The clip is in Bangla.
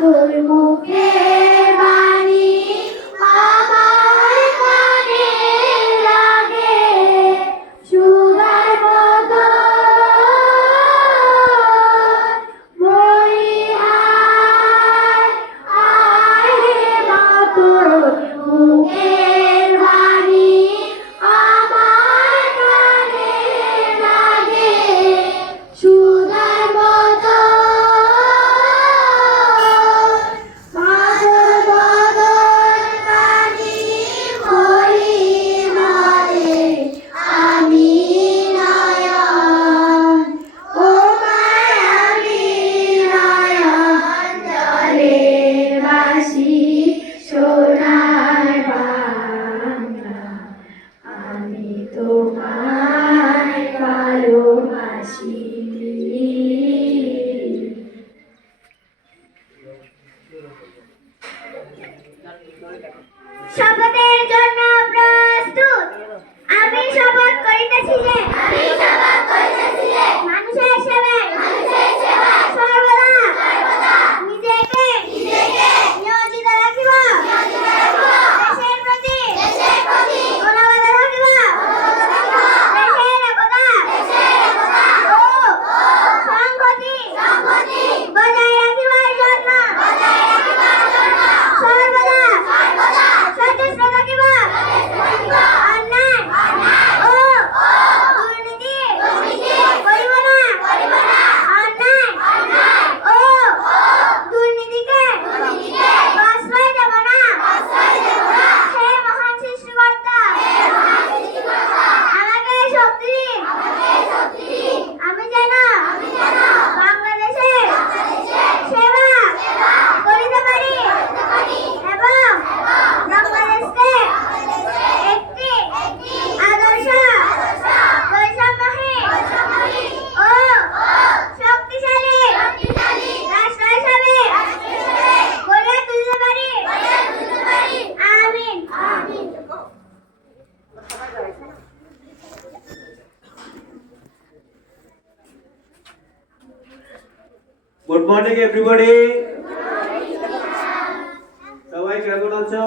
তোর মুখের বাণী আমার কানে লাগে সুধার মতো মরি আয় আয় রে মা তোর মুখের বাণী আমার কানে লাগে সুধার মতো সোনার বাংলা আমি তোমায় ভালোবাসি। শপথের জন্য প্রস্তুত। আমি শপথ করিতেছি যে মানুষের সেবায় সর্বদা নিজেকে নিয়োজিত রাখিব। দেশের প্রতি অনাবদ্ধ থাকিব। দেশের একতা ও সংহতি বজায় রাখিবার জন্য সর্বদা সচেষ্ট থাকিব। অন্যায় ও দুর্নীতি করিব না। অন্যায় ও দুর্নীতিকে প্রশ্রয় দেব না। হে মহান সৃষ্টিকর্তা, আমাকে শক্তি দিন। আমি যেন বাংলাদেশের সেবা করিতে পারি এবং বাংলাদেশকে একটি আদর্শ বৈষম্যহীন ও শক্তিশালী রাষ্ট্র হিসাবে গড়ে তুলতে পারি। আমিন। Good morning everybody. সবাই কেমন আছো?